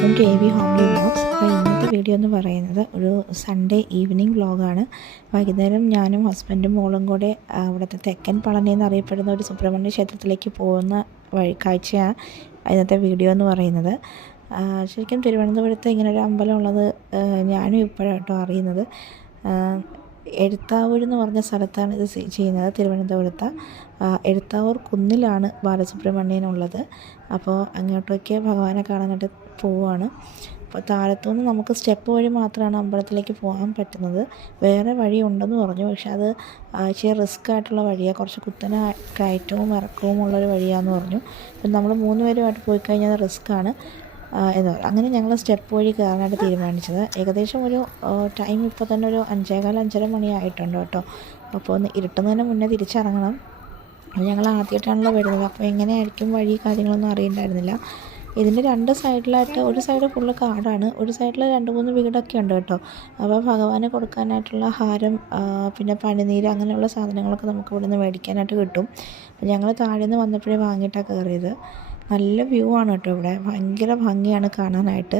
Welcome to AV homely vlogs. അപ്പോൾ ഇന്നത്തെ video എന്ന് പറയുന്നത് ഒരു സൺഡേ ഈവനിങ് വ്ളോഗാണ്. വൈകുന്നേരം ഞാനും ഹസ്ബൻഡും മോളും കൂടെ അവിടുത്തെ തെക്കൻ പളനി എന്നറിയപ്പെടുന്ന ഒരു സുബ്രഹ്മണ്യ ക്ഷേത്രത്തിലേക്ക് പോകുന്ന കാഴ്ചയാണ് ഇന്നത്തെ വീഡിയോ എന്ന് പറയുന്നത്. ശരിക്കും തിരുവനന്തപുരത്ത് ഇങ്ങനൊരു അമ്പലം ഉള്ളത് ഞാനും ഇപ്പോഴാട്ടോ അറിയുന്നത്. എഴുത്താവൂർ എന്ന് പറഞ്ഞ സ്ഥലത്താണ് ഇത് ചെയ്യുന്നത്. തിരുവനന്തപുരത്ത് എഴുത്താവൂർ കുന്നിലാണ് ബാലസുബ്രഹ്മണ്യനുള്ളത്. അപ്പോൾ അങ്ങോട്ടേക്ക് ഭഗവാനെ കാണാനായിട്ട് പോവുകയാണ്. അപ്പോൾ താഴത്തുനിന്ന് നമുക്ക് സ്റ്റെപ്പ് വഴി മാത്രമാണ് അമ്പലത്തിലേക്ക് പോകാൻ പറ്റുന്നത്. വേറെ വഴി ഉണ്ടെന്ന് പറഞ്ഞു, പക്ഷെ അത് ഇച്ചിരി റിസ്ക് ആയിട്ടുള്ള വഴിയാണ്. കുറച്ച് കുത്തനെ കയറ്റവും ഇറക്കവും ഉള്ളൊരു വഴിയാണെന്ന് പറഞ്ഞു. അപ്പം നമ്മൾ 3 പേരുമായിട്ട് പോയി കഴിഞ്ഞാൽ റിസ്ക്കാണ് എന്ന് പറയും. അങ്ങനെ ഞങ്ങൾ സ്റ്റെപ്പ് വഴി കയറാനായിട്ട് തീരുമാനിച്ചത്. ഏകദേശം ഒരു ടൈം ഇപ്പോൾ തന്നെ ഒരു 5:15 മണിയായിട്ടുണ്ട് കേട്ടോ. അപ്പോൾ ഒന്ന് ഇരുട്ടുന്നതിന് മുന്നേ തിരിച്ചിറങ്ങണം. ഞങ്ങൾ ആദ്യമായിട്ടാണല്ലോ വരുന്നത്, അപ്പോൾ എങ്ങനെയായിരിക്കും വഴി കാര്യങ്ങളൊന്നും അറിയണ്ടായിരുന്നില്ല. ഇതിൻ്റെ 2 സൈഡിലായിട്ട്, ഒരു സൈഡ് ഫുള്ള് കാടാണ്, ഒരു സൈഡിൽ 2-3 വീടൊക്കെ ഉണ്ട് കേട്ടോ. അപ്പോൾ ഭഗവാന് കൊടുക്കാനായിട്ടുള്ള ഹാരം, പിന്നെ പനിനീര്, അങ്ങനെയുള്ള സാധനങ്ങളൊക്കെ നമുക്ക് ഇവിടെ നിന്ന് മേടിക്കാനായിട്ട് കിട്ടും. അപ്പോൾ ഞങ്ങൾ താഴെ നിന്ന് വന്നപ്പോഴേ വാങ്ങിയിട്ടാണ് കയറിയത്. നല്ല വ്യൂ ആണ് കേട്ടോ ഇവിടെ, ഭയങ്കര ഭംഗിയാണ് കാണാനായിട്ട്.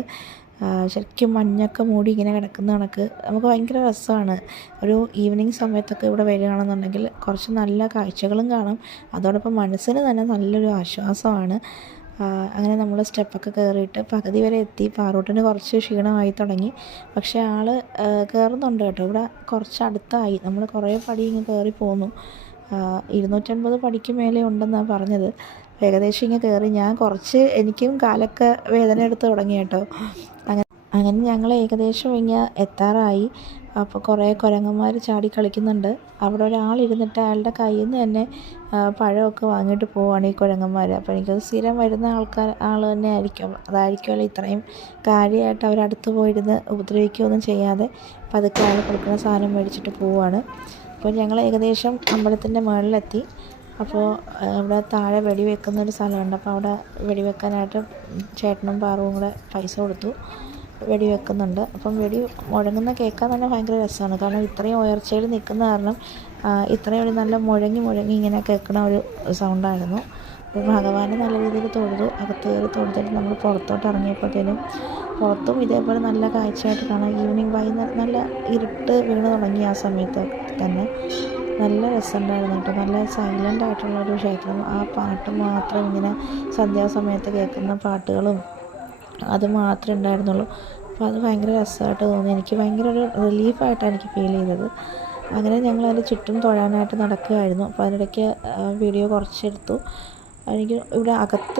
ശരിക്കും മഞ്ഞൊക്കെ മൂടി ഇങ്ങനെ കിടക്കുന്ന കണക്ക് നമുക്ക് ഭയങ്കര രസമാണ്. ഒരു ഈവനിങ് സമയത്തൊക്കെ ഇവിടെ വരികയാണെന്നുണ്ടെങ്കിൽ കുറച്ച് നല്ല കാഴ്ചകളും കാണാം, അതോടൊപ്പം മനസ്സിന് തന്നെ നല്ലൊരു ആശ്വാസമാണ്. അങ്ങനെ നമ്മൾ സ്റ്റെപ്പൊക്കെ കയറിയിട്ട് പകുതി വരെ എത്തി. പാറൂട്ടിന് കുറച്ച് ക്ഷീണമായി തുടങ്ങി, പക്ഷേ ആൾ കയറുന്നുണ്ട് കേട്ടോ. ഇവിടെ കുറച്ച് അടുത്തായി, നമ്മൾ കുറേ പടി ഇങ്ങനെ കയറി പോന്നു. 250 പടിക്ക് മേലെ ഉണ്ടെന്നാണ് പറഞ്ഞത്. ഏകദേശം ഇങ്ങനെ കയറി ഞാൻ എനിക്കും കാലൊക്കെ വേദന എടുത്ത് തുടങ്ങി കേട്ടോ. അങ്ങനെ ഞങ്ങൾ ഏകദേശം ഇങ്ങനെ എത്താറായി. അപ്പോൾ കുറേ കുരങ്ങന്മാർ ചാടി കളിക്കുന്നുണ്ട്. അവിടെ ഒരാളിരുന്നിട്ട് അയാളുടെ കയ്യിൽ നിന്ന് തന്നെ പഴമൊക്കെ വാങ്ങിയിട്ട് പോവുകയാണ് ഈ കുരങ്ങന്മാർ. അപ്പോൾ എനിക്കത് സ്ഥിരം വരുന്ന ആൾ തന്നെ അതായിരിക്കുമല്ലോ ഇത്രയും കാര്യമായിട്ട് അവരടുത്ത് പോയിരുന്ന് ഉപദ്രവിക്കുകയൊന്നും ചെയ്യാതെ പതുക്കെ അയാൾ കൊടുക്കുന്ന സാധനം മേടിച്ചിട്ട് പോവുകയാണ്. അപ്പോൾ ഞങ്ങൾ ഏകദേശം അമ്പലത്തിൻ്റെ മുകളിലെത്തി. അപ്പോൾ ഇവിടെ താഴെ വെടിവെക്കുന്നൊരു സ്ഥലമുണ്ട്. അപ്പോൾ അവിടെ വെടിവെക്കാനായിട്ട് ചേട്ടനും പാറുവും കൂടെ പൈസ കൊടുത്തു, വെടിവെക്കുന്നുണ്ട്. അപ്പം വെടി മുഴങ്ങുന്ന കേൾക്കാൻ തന്നെ ഭയങ്കര രസമാണ്. കാരണം ഇത്രയും ഉയർച്ചയിൽ നിൽക്കുന്ന കാരണം ഇത്രയും ഒരു നല്ല മുഴങ്ങി ഇങ്ങനെ കേൾക്കുന്ന ഒരു സൗണ്ടായിരുന്നു. അപ്പോൾ ഭഗവാനെ നല്ല രീതിയിൽ തൊഴുതു. അകത്ത് കയറി തൊഴുതിട്ട് നമ്മൾ പുറത്തോട്ട് ഇറങ്ങിയപ്പോഴത്തേനും പുറത്തും ഇതേപോലെ നല്ല കാഴ്ചയായിട്ട് കാണാം. ഈവനിങ് വൈകുന്നേരം നല്ല ഇരുട്ട് വീണ് തുടങ്ങി. ആ സമയത്ത് തന്നെ നല്ല രസമുണ്ടായിരുന്നു കേട്ടോ. നല്ല സൈലൻ്റ് ആയിട്ടുള്ളൊരു ക്ഷേത്രം. ആ പാട്ട് മാത്രം ഇങ്ങനെ സന്ധ്യാസമയത്ത് കേൾക്കുന്ന പാട്ടുകളും അത് മാത്രമേ ഉണ്ടായിരുന്നുള്ളൂ. അപ്പോൾ അത് ഭയങ്കര രസമായിട്ട് തോന്നി. എനിക്ക് ഭയങ്കര ഒരു റിലീഫായിട്ടാണ് എനിക്ക് ഫീൽ ചെയ്തത്. അങ്ങനെ ഞങ്ങൾ അതിൻ്റെ ചുറ്റും തൊഴാനായിട്ട് നടക്കുകയായിരുന്നു. അപ്പോൾ അതിനിടയ്ക്ക് വീഡിയോ കുറച്ചെടുത്തു. എനിക്ക് ഇവിടെ അകത്ത്